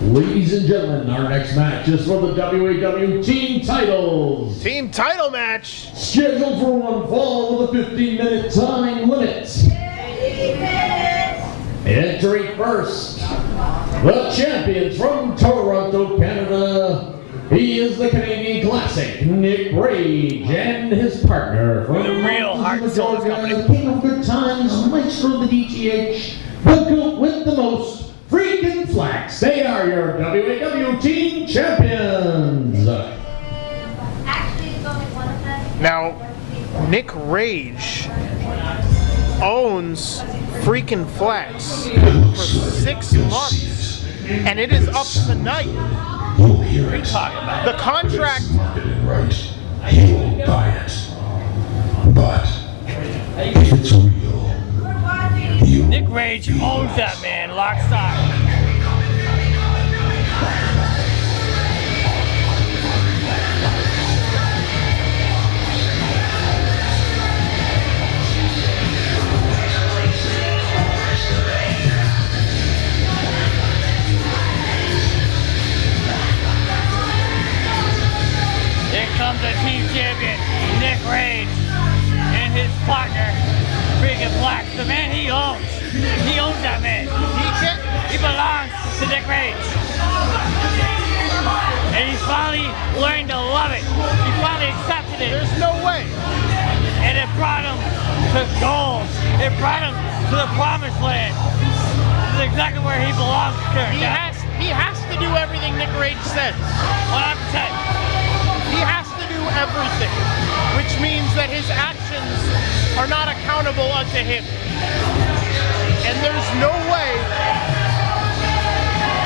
Ladies and gentlemen, our next match is for the WAW Team Titles. Team title match. Scheduled for one fall with a 15-minute time limit. 15 minutes. Entering first, the champions from Toronto, Canada. He is the Canadian Classic, Nick Rage, and his partner from the real heart and soul company. King of Good Times, Maestro the DTH, the goat with the most, freaking Flax. They are your WAW Team Champions. Actually, it's only one of them. Now, Nick Rage owns freaking Flax for 6 months, and it is up tonight. You'll hear What are you it. talking about? The contract. Marketed right, he won't buy it. But if it's real, you Nick Rage owns that man, lock, stock. Here comes the team champion, Nick Rage, and his partner, freaking Flax. The man he owns. He owns that man. He belongs to Nick Rage. And he's finally learned to love it. He finally accepted it. There's no way. And it brought him to gold. It brought him to the promised land. This is exactly where he belongs, sir. He has to do everything Nick Rage says. 100%. He has to do everything, which means that his actions are not accountable unto him. And there's no way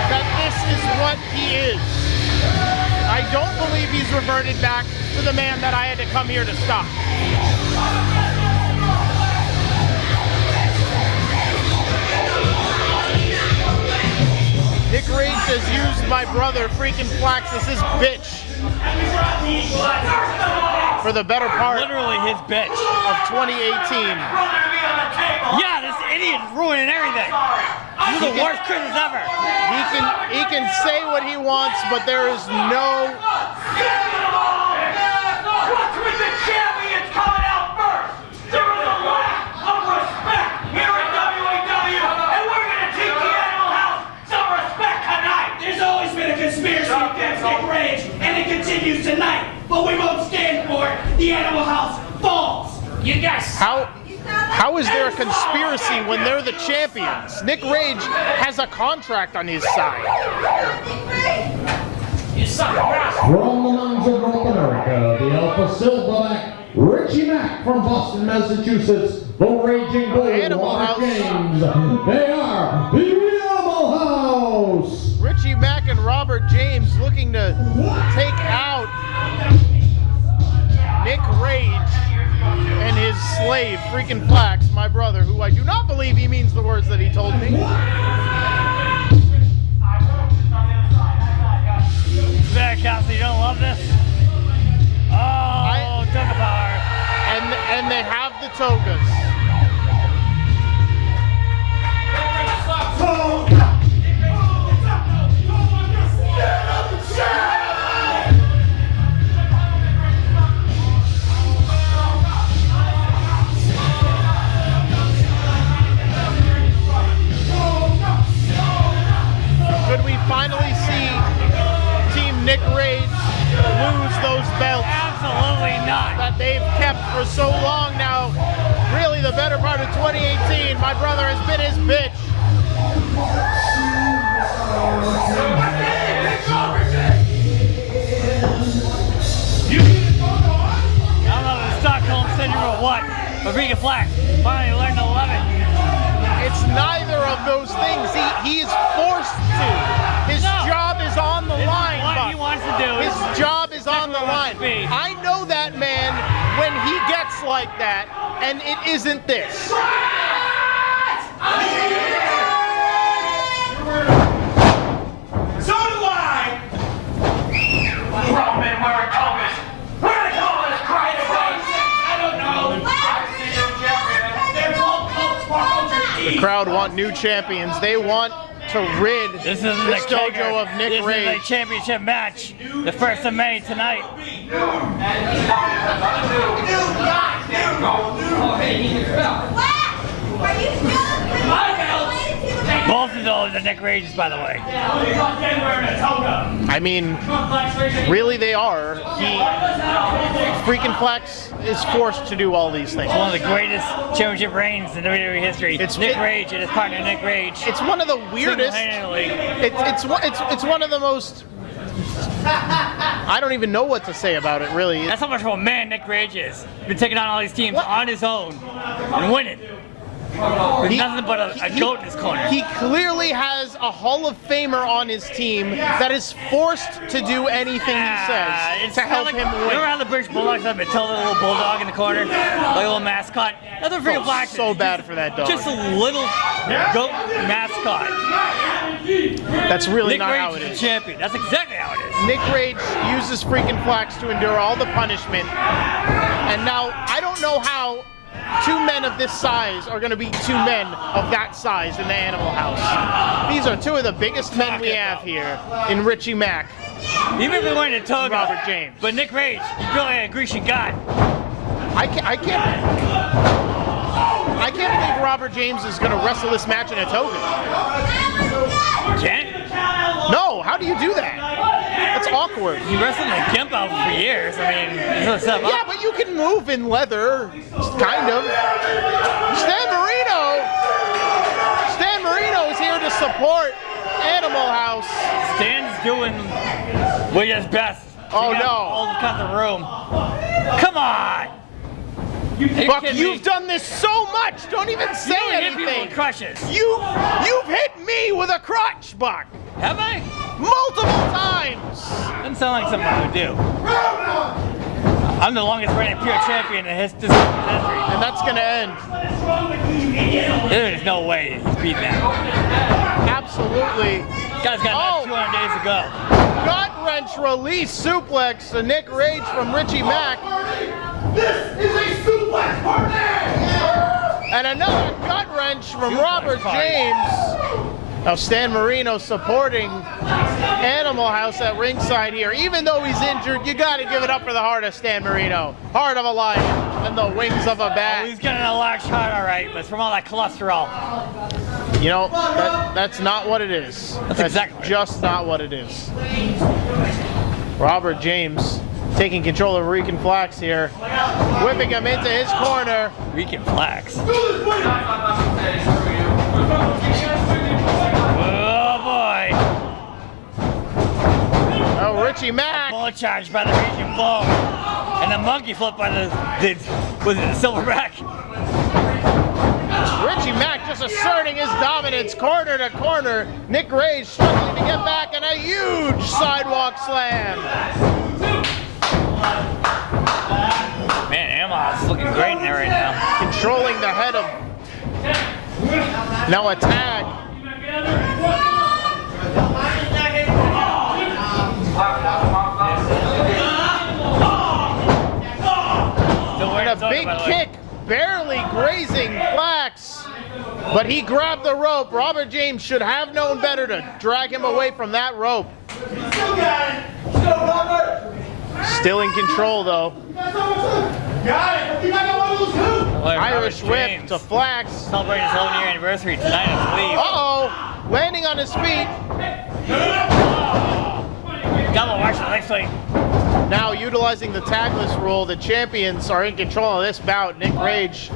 that this is what he is. I don't believe he's reverted back to the man that I had to come here to stop. Nick Rage has used my brother, freaking Flax, as his bitch for the better part Literally his bitch. of 2018. Yeah, this idiot is ruining everything. This is the worst Christmas ever. He can say what he wants, but there is no. What's with the champions coming out first? There is a lack of respect here at WAW, and we're going to teach the Animal House some respect tonight. There's always been a conspiracy against Nick Rage, and it continues tonight. But we won't stand for it. The Animal House falls. You guys. How is there a conspiracy when they're the champions? Nick Rage has a contract on his side. You suck ass. From the mountains of North America, the Alpha Silverback, Richie Mack from Boston, Massachusetts, the Raging Bull, Animal Robert House. James. They are the Animal House. Richie Mack and Robert James looking to take out Nick Rage and his slave, freaking Flax, my brother, who I do not believe he means the words that he told me. There, Kelsey, you don't love this? Oh, toga power. And they have the togas. Could we finally see Team Nick Rage lose those belts Absolutely not. that they've kept for so long now? Really, the better part of 2018. My brother has been his bitch. I don't know if it's Stockholm Syndrome or what, but freaking Flax finally learned to love it. It's neither of those things. He is forced to. His job is on the line, What Buck. he wants to do is His job is on the line. Speed. I know that man when he gets like that, and it isn't this. So do I! Grown men wearing togas. Where are the togas crying away? I don't know. I see you, champion. They're both coats for The crowd want new champions. They want to rid This isn't this the kegger. dojo of Nick This Rage. is the championship match. The first of May tonight. Are you still Both of those are Nick Rage's, by the way. I mean, really they are. Freaking Flax is forced to do all these things. One of the greatest championship reigns in WWE history. It's Nick Rage and his partner Nick Rage. It's one of the weirdest. Single-handedly. It's one of the most. I don't even know what to say about it, really. That's how much of a man Nick Rage is. He's been taking on all these teams on his own and winning. There's nothing but a goat in his corner. He clearly has a Hall of Famer on his team that is forced to do anything he says to help him win. Remember how the British Bulldogs have Matilda, the little bulldog in the corner? Like a little mascot? That's a freaking Flax. So bad for that dog. Just a little goat mascot. That's really Nick not Rage how it is is. the champion. That's exactly how it is. Nick Rage uses freaking Flax to endure all the punishment. And now, I don't know how two men of this size are going to be two men of that size in the Animal House. These are two of the biggest men we have here in Richie Mack. Even if they weren't in toga. Robert James. But Nick Rage, he's really a Grecian god. I can't believe Robert James is going to wrestle this match in a toga. Can't? No, how do you do that? That's awkward. He wrestled in a gimp outfit for years. I mean, he's gonna step up. Yeah, but you can move in leather, kind of. Stan Marino is here to support Animal House. Stan's doing what he does best. Oh, He got no. all cut the room. Come on! Buck, you've done this so much. Don't even say You hit people anything. with crutches. You've hit me with a crutch, Buck. Have I? Multiple times. Doesn't sound like something I would do. I'm the longest reigning pure champion in history. And that's going to end. There's no way he's beating that. Absolutely. Guy's got about 200 days to go. Gut wrench release suplex to Nick Rage from Richie Mack. This is a suplex partner! And another gut wrench from Robert James. Now Stan Marino supporting Animal House at ringside here. Even though he's injured, you got to give it up for the heart of Stan Marino. Heart of a lion and the wings of a Oh, bat. he's got an large heart, all right, but it's from all that cholesterol. You know, that's not what it is. That's exactly what it just not what it is. Robert James taking control of Rican Flax here, whipping him into his corner. Rican Flax. Oh boy. Oh, Richie Mack. Bullet charge by the Raging Bull. And the monkey flip by the was it the Silverback? Richie Mack just asserting his dominance corner to corner. Nick Rage struggling to get back and a huge sidewalk slam. Man, Emma's looking great in there right now. Controlling the head of... Now a tag. And a big kick, barely grazing Flax. But he grabbed the rope. Robert James should have known better to drag him away from that rope. Still in control, though. Irish whip to Flax. Celebrating his 11-year anniversary tonight, I believe. Uh-oh. Landing on his feet. Double Marshall next week. Now utilizing the tagless rule, the champions are in control of this bout. Nick Rage.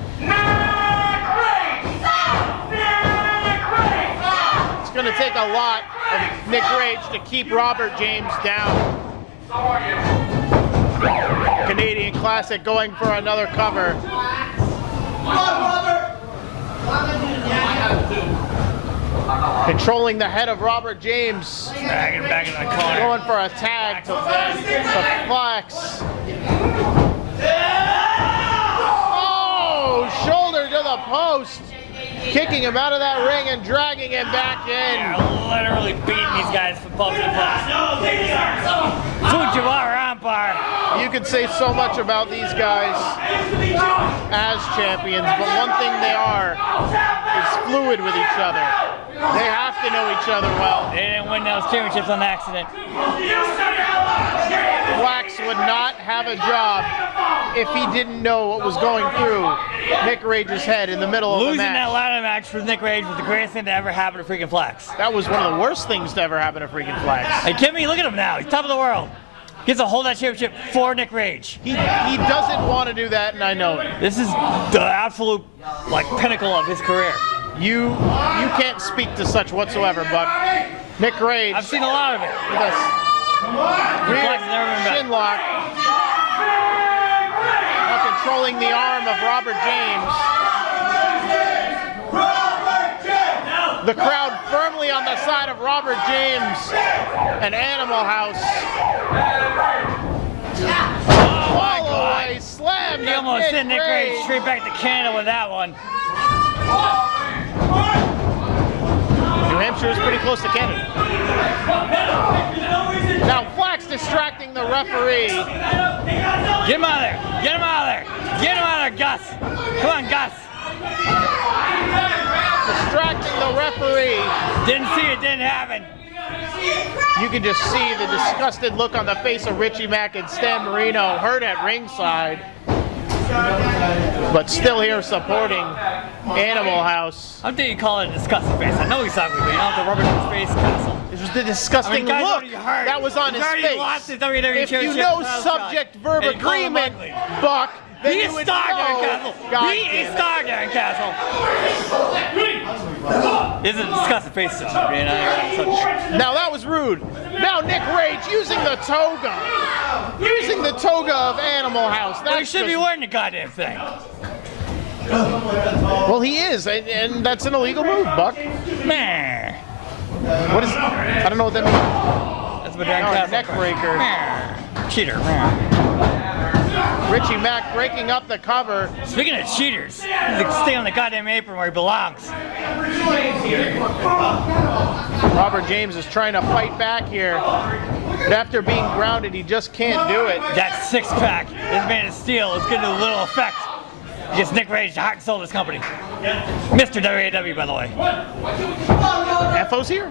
It's going to take a lot of Nick Rage to keep Robert James down. Canadian Classic going for another cover. Controlling the head of Robert James. Dragging him back in the corner. Going for a tag to Flax. Oh, shoulder to the post. Kicking him out of that ring and dragging him back in. They're literally beating these guys for post and plus. Fujiwara Empire. You could say so much about these guys as champions, but one thing they are is fluid with each other. They have to know each other well. They didn't win those championships on accident. Flax would not have a job if he didn't know what was going through Nick Rage's head in the middle of the Losing match. that ladder match for Nick Rage was the greatest thing to ever happen to freaking Flax. That was one of the worst things to ever happen to freaking Flax. Hey, Kimmy, look at him now. He's top of the world. Gets to hold that championship for Nick Rage. He doesn't want to do that, and I know it. This is the absolute pinnacle of his career. You can't speak to such whatsoever, but Nick Rage I've seen a lot of it. with a rear Flax has never been better. shin lock, now controlling the arm of Robert James. The crowd firmly on the side of Robert James and Animal House. Oh my Follow God. away, slam He to almost sent Nick Rage Rage. straight back to Canada with that one. New Hampshire is pretty close to Canada. Now Flax distracting the referee. Get him out of there. Get him out of there. Get him out of there, Gus. Come on, Gus. Distracting the referee. Didn't see it, didn't happen. You can just see the disgusted look on the face of Richie Mack and Stan Marino, hurt at ringside, but still here supporting Animal House. How dare you call it a disgusting face? I know he's ugly, but you don't have to rub it in his face, Castle. It was the disgusting guy's look already hurt. that was on He's his already face. lost his WWE If you championship know title subject shot. verb And you call him agreement, ugly. Buck, then Be you a would star, know. Darren Castle. God Be a damn it. star, Darren Castle. This is a disgusting face, though. Now that was rude. Now Nick Rage using the toga. Using the toga of Animal House. Well, he That's should be just- wearing the goddamn thing. Well, he is, and that's an illegal move, Buck. Meh. What is? I don't know what that means. That's what Darren No, Castle. neck breaker. Meh. Cheater. Meh. Richie Mack breaking up the cover. Speaking of cheaters, he can stay on the goddamn apron where he belongs. Robert James is trying to fight back here, but after being grounded, he just can't do it. That six-pack is made of steel. It's going to do little effect against Nick Rage, the heart and soul of this company. Mr. WAW, by the way. FO's here?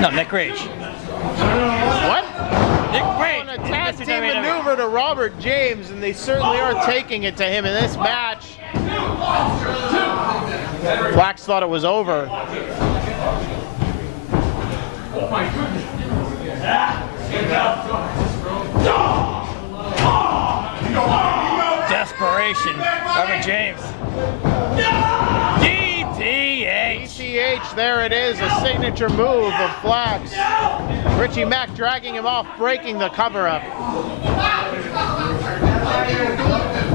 No, Nick Rage. What? Nick Rage. On a is tag Mr. team WAW. maneuver to Robert James, and they certainly are taking it to him in this match. Flax thought it was over. Desperation. Robert James. DTH. DTH, there it is, a signature move of Flax. Richie Mack dragging him off, breaking the cover up.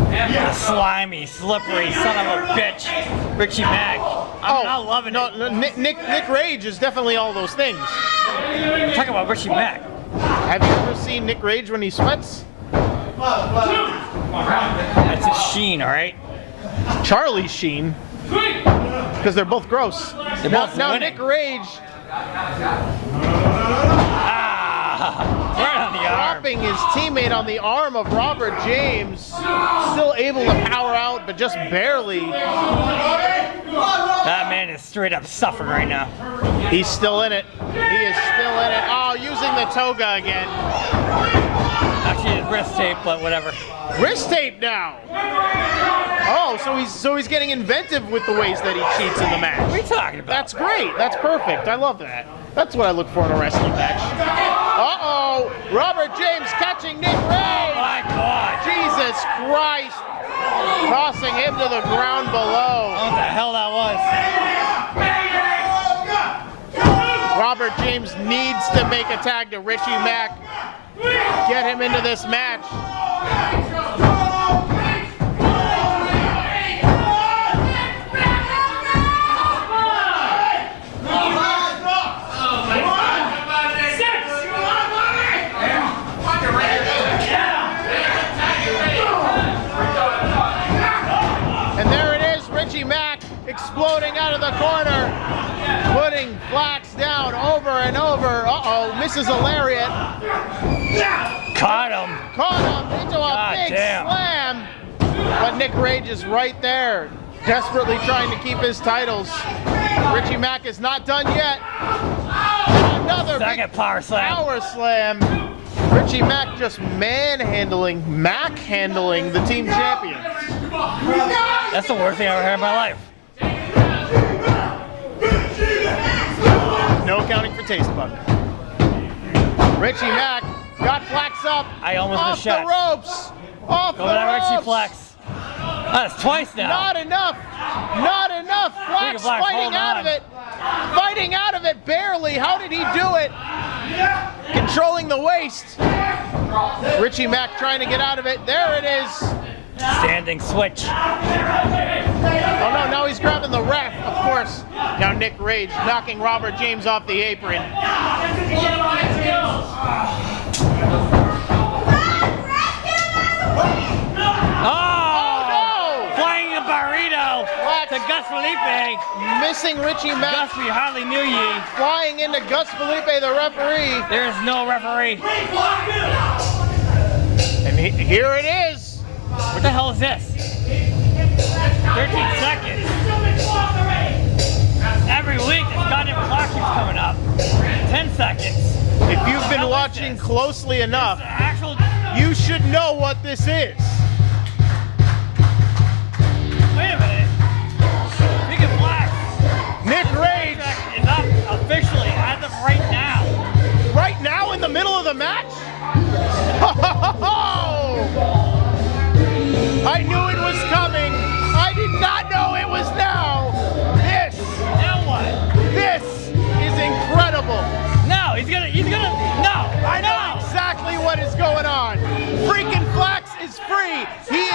The slimy, slippery son of a bitch, Richie Mack. I'm not loving no, it. no, Nick Rage is definitely all those things. Talk about Richie Mack. Have you ever seen Nick Rage when he sweats? That's his sheen, all right? Charlie Sheen. Because they're both gross. They're Now, both now winning. Nick Rage Ah, right on the arm. dropping his teammate on the arm of Robert James. Still able to power out, but just barely. That man is straight up suffering right now. He's still in it. He is still in it. Oh, using the toga again. Actually, his wrist tape, but whatever. Wrist tape now. Oh, so he's getting inventive with the ways that he cheats in the match. What are you talking about? That's great. That's perfect. I love that. That's what I look for in a wrestling match. Uh-oh. Robert James catching Nick Oh Rage. my God. Jesus Christ. Tossing him to the ground below. What the hell that was? Robert James needs to make a tag to Richie Mack. Get him into this match. And there it is, Richie Mack exploding out of the corner, putting Flax down over and over. Uh-oh, misses a lariat. Caught him. Caught him into a God big damn. slam. But Nick Rage is right there, desperately trying to keep his titles. Richie Mack is not done yet. Another Second big power slam. power slam. Richie Mack just manhandling, Mack-handling the team champions. That's the worst thing I ever heard in my life. No counting for taste bug. Richie Mack got Flax up. I almost off missed the shots. ropes. Off Go the that ropes. Richie Flax. That's twice now. Not enough. Not enough. Flax Flax, fighting hold out on. of it. Fighting out of it barely. How did he do it? Controlling the waist. Richie Mack trying to get out of it. There it is. Standing switch. Oh no, now he's grabbing the ref, of course. Now Nick Rage knocking Robert James off the apron. Oh! Flying a burrito Flax. to Gus Felipe. Missing Richie Mack. Gus, we hardly knew ye. Flying into Gus Felipe, the referee. There is no referee. And here it is. What the hell is this? 13 seconds. Every week, this goddamn clock keeps coming up. 10 seconds. If you've been watching closely enough, Actual. you should know what this is. Wait a minute. Big and Black. Nick Rage, Is up officially as of right now. right now in the middle of the match? I knew it was coming. I did not know it was now. Now what? This is incredible. No, he's gonna, no. I know exactly what is going on. Freaking Flax is free. He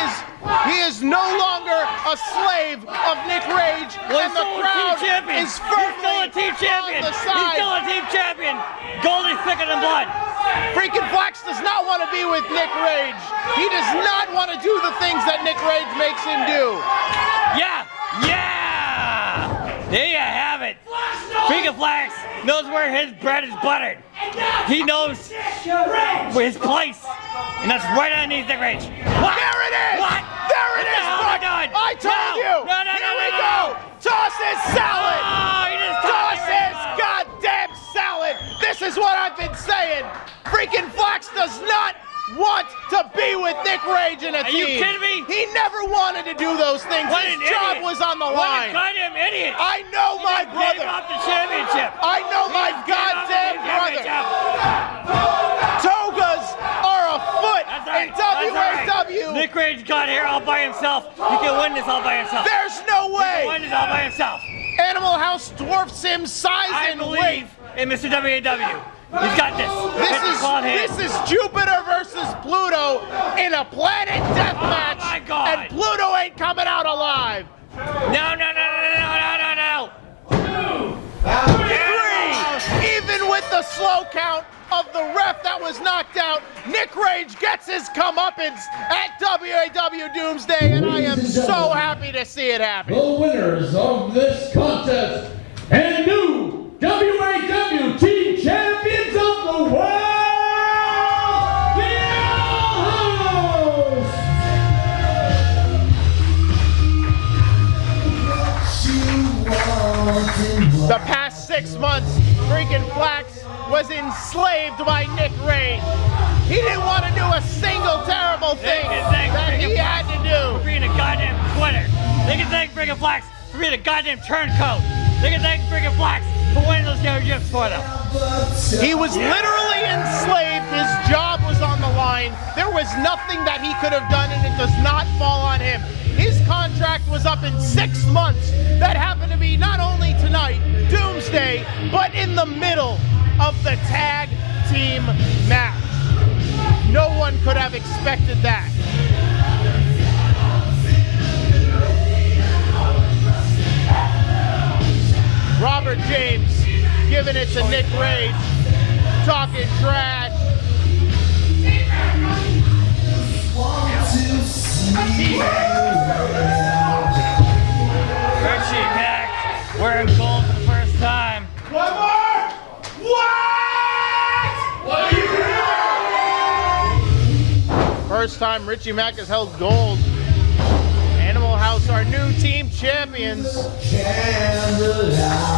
is no longer a slave of Nick Rage, Well, and the crowd is He's firmly still a team champion. on the He's side. still a team champion. Gold is thicker than blood. Freaking Flax does not want to be with Nick Rage. He does not want to do the things that Nick Rage makes him do. Yeah, yeah. There you have it. Freaking Flax knows where his bread is buttered. He knows where his place, and that's right underneath the range. What? There it is. What? There it What the is. hell Buck. am I doing? I told No. you. No, no, no, Here no, we no. go. Tosses salad. Oh, he just tossed me right Tosses now. goddamn salad. This is what I've been saying. Freaking Flax does not want to be with Nick Rage in a Are team. you kidding me? He never wanted to do those things. What His an job idiot. was on the What a line. goddamn idiot. I know my He just gave brother. up the championship. I know my He just gave up goddamn the brother. championship. Togas are afoot That's right. in That's right. WAW. Nick Rage got here all by himself. He can win this all by himself. There's no He can way. win this all by himself. Animal House dwarfs him size I and weight. believe in Mr. WAW. He's got this. This is Jupiter versus Pluto in a planet death match, my God. and Pluto ain't coming out alive. No. 3, even with the slow count of the ref that was knocked out, Nick Rage gets his comeuppance at WAW Doomsday, and I am so happy to see it happen. The winners of this contest and new WAW Team Champions of the World, The past 6 months, freaking Flax was enslaved by Nick Rage. He didn't want to do a single terrible thing that he had to do. For being a goddamn quitter. They can thank Friggin' Flax for being a goddamn turncoat. They can thank Friggin' Flax for winning those championships for them. He was literally enslaved. His job was on the line. There was nothing that he could have done, and it does not fall on him. His contract was up in 6 months. That happened to be not only tonight, Doomsday, but in the middle of the tag team match. No one could have expected that. Robert James giving it to Nick Rage, talking trash. Richie Mack wearing gold for the first time. One more! What? First time Richie Mack has held gold. Animal House House, our new team champions.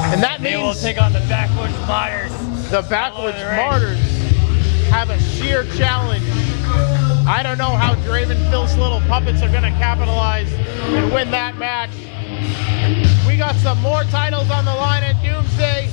And that They will means take on the Backwoods Martyrs. the Backwoods Oh, the ring. Martyrs have a sheer challenge. I don't know how Draven Phil's little puppets are going to capitalize and win that match. We got some more titles on the line at Doomsday.